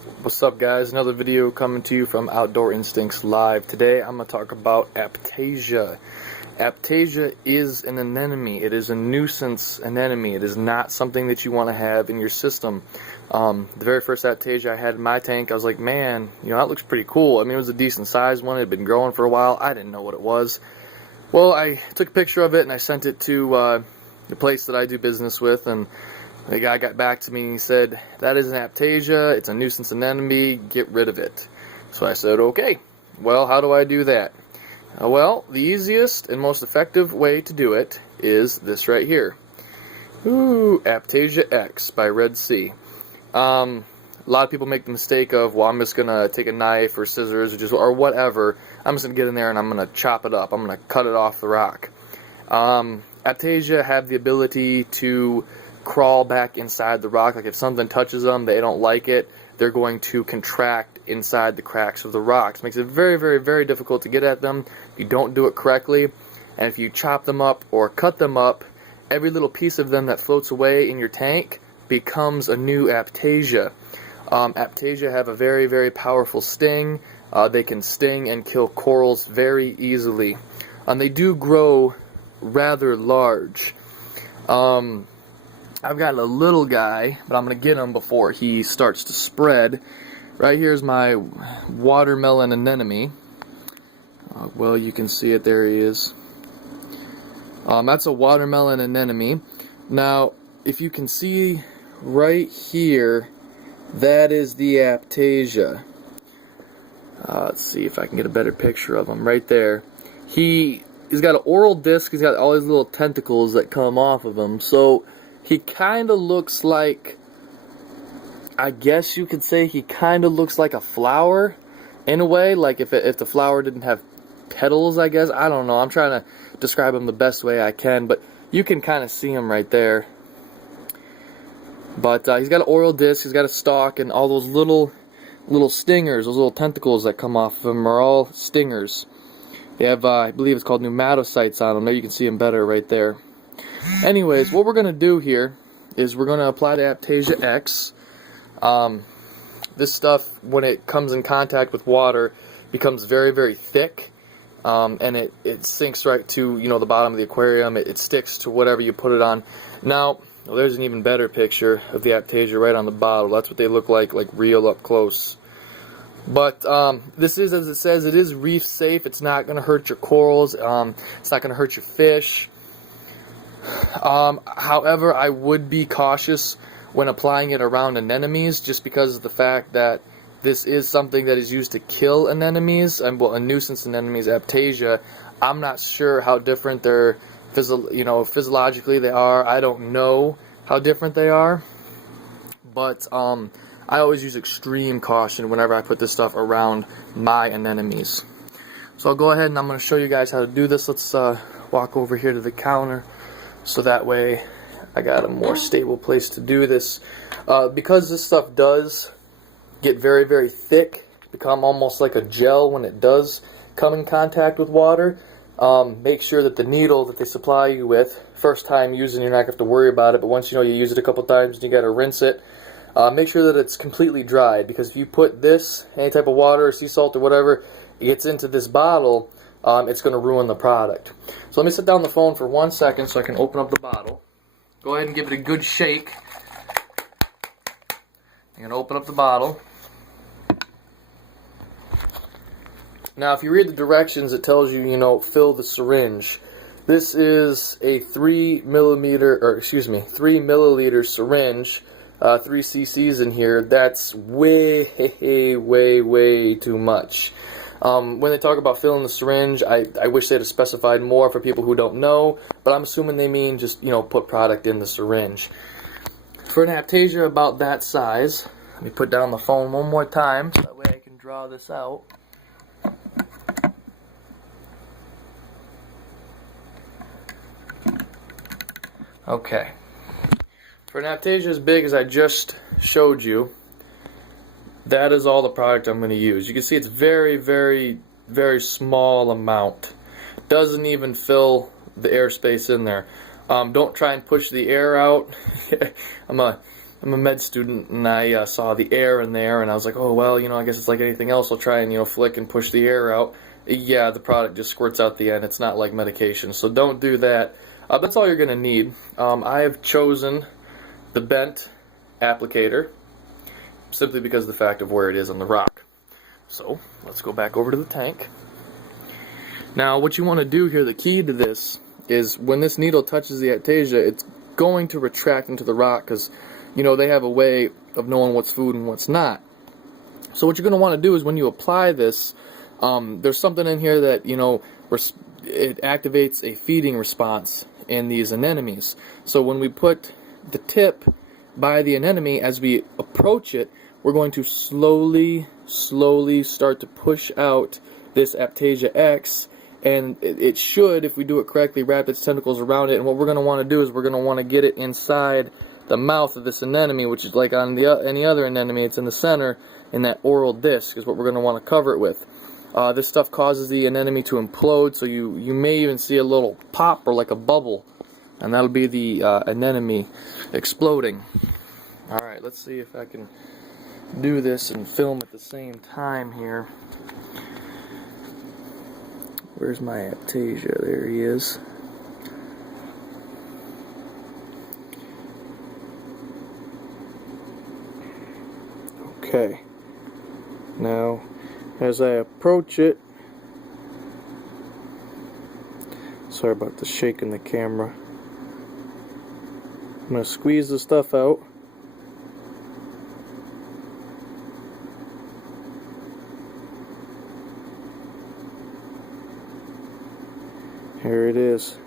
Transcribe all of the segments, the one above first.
What's up, guys? Another video coming to you from Outdoor Instincts Live. Today I'm going to talk about Aiptasia. Aiptasia is an anemone. It is a nuisance anemone. It is not something that you want to have in your system. The very first Aiptasia I had in my tank, I was like, man, that looks pretty cool. I mean, it was a decent sized one. It had been growing for a while. I didn't know what it was. Well, I took a picture of it and I sent it to the place that I do business with, and the guy got back to me and he said, that is an Aiptasia, it's a nuisance anemone, get rid of it. So I said, okay, well, how do I do that? Well, the easiest and most effective way to do it is this right here. Ooh, Aiptasia X by Red Sea. A lot of people make the mistake of, well, I'm just going to take a knife or scissors or whatever. I'm just going to get in there and I'm going to chop it up. I'm going to cut it off the rock. Aiptasia have the ability to crawl back inside the rock. Like if something touches them, they don't like it, they're going to contract inside the cracks of the rocks. Makes it very, very, very difficult to get at them if you don't do it correctly. And if you chop them up or cut them up, every little piece of them that floats away in your tank becomes a new Aiptasia. Aiptasia have a very, very powerful sting. They can sting and kill corals very easily. They do grow rather large. I've got a little guy, but I'm going to get him before he starts to spread. Right here's my watermelon anemone. Well, you can see it. There he is. That's a watermelon anemone. Now, if you can see right here, that is the Aiptasia. Let's see if I can get a better picture of him. Right there. He's got an oral disc. He's got all these little tentacles that come off of him. So he kind of looks like, I guess you could say he kind of looks like a flower in a way, like if the flower didn't have petals, I guess. I don't know. I'm trying to describe him the best way I can, but you can kind of see him right there. But he's got an oral disc, he's got a stalk, and all those little stingers, those little tentacles that come off of him are all stingers. They have, I believe it's called pneumatocytes on them. There you can see them better right there. Anyways, what we're going to do here is we're going to apply the Aiptasia X. This stuff, when it comes in contact with water, becomes very, very thick, and it sinks right to the bottom of the aquarium. It sticks to whatever you put it on. Now, well, there's an even better picture of the Aiptasia right on the bottle. That's what they look like real up close. But this is, as it says, it is reef safe. It's not going to hurt your corals. It's not going to hurt your fish. However, I would be cautious when applying it around anemones, just because of the fact that this is something that is used to kill anemones, and well, a nuisance anemones, Aiptasia. I'm not sure how different they're physiologically they are. I don't know how different they are, but I always use extreme caution whenever I put this stuff around my anemones. So I'll go ahead and I'm going to show you guys how to do this. Let's walk over here to the counter. So that way I got a more stable place to do this. Because this stuff does get very, very thick, become almost like a gel when it does come in contact with water, make sure that the needle that they supply you with, first time using, you're not going to have to worry about it, but once you use it a couple times and you got to rinse it, make sure that it's completely dried, because if you put this, any type of water or sea salt or whatever, it gets into this bottle, it's going to ruin the product. So let me set down the phone for 1 second so I can open up the bottle. Go ahead and give it a good shake. I'm going to open up the bottle. Now, if you read the directions, it tells you, fill the syringe. This is a 3 milliliter syringe, 3 cc's in here. That's way, way, way too much. When they talk about filling the syringe, I wish they'd have specified more for people who don't know, but I'm assuming they mean just, put product in the syringe. For an Aiptasia about that size, let me put down the phone one more time so that way I can draw this out. Okay. For an Aiptasia as big as I just showed you, that is all the product I'm going to use. You can see it's very, very, very small amount. Doesn't even fill the airspace in there. Don't try and push the air out. I'm going to I'm a med student, and I saw the air in there, and I was like, oh, well, I guess it's like anything else. I'll try and, flick and push the air out. Yeah, the product just squirts out the end. It's not like medication, so don't do that. That's all you're going to need. I have chosen the bent applicator simply because of the fact of where it is on the rock. So, let's go back over to the tank. Now, what you want to do here, the key to this, is when this needle touches the Aiptasia, it's going to retract into the rock because they have a way of knowing what's food and what's not. So what you're going to want to do is when you apply this, there's something in here that, it activates a feeding response in these anemones. So when we put the tip by the anemone, as we approach it, we're going to slowly start to push out this Aiptasia X, and it should, if we do it correctly, wrap its tentacles around it. And what we're going to want to do is we're going to want to get it inside the mouth of this anemone, which is like on any other anemone. It's in the center, in that oral disc is what we're going to want to cover it with. This stuff causes the anemone to implode, so you may even see a little pop or like a bubble, and that'll be the anemone exploding. Alright, let's see if I can do this and film at the same time here. Where's my Aiptasia? There he is. Okay. Now, as I approach it, sorry about the shaking the camera, I'm going to squeeze the stuff out. Here it is.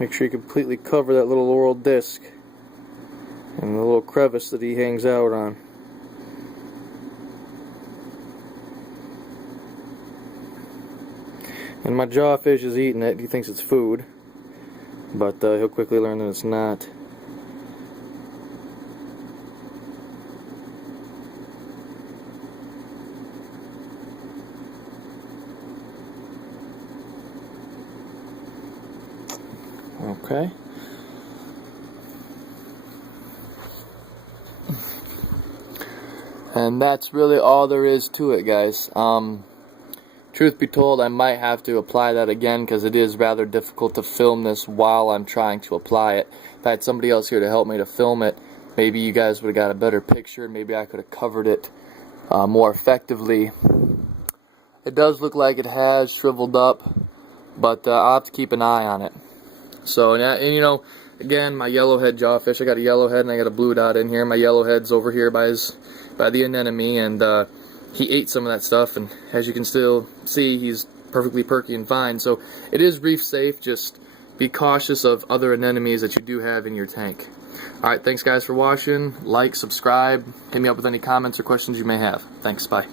Make sure you completely cover that little oral disc and the little crevice that he hangs out on. And my jawfish is eating it. He thinks it's food, but he'll quickly learn that it's not. Okay. And that's really all there is to it, guys. Truth be told, I might have to apply that again because it is rather difficult to film this while I'm trying to apply it. If I had somebody else here to help me to film it, maybe you guys would have got a better picture. Maybe I could have covered it more effectively. It does look like it has shriveled up, but I'll have to keep an eye on it. So, and again, my yellowhead jawfish, I got a yellowhead and I got a blue dot in here. My yellowhead's over here by the anemone, and he ate some of that stuff, and as you can still see, he's perfectly perky and fine. So it is reef safe. Just be cautious of other anemones that you do have in your tank. Alright, thanks guys for watching. Like, subscribe, hit me up with any comments or questions you may have. Thanks, bye.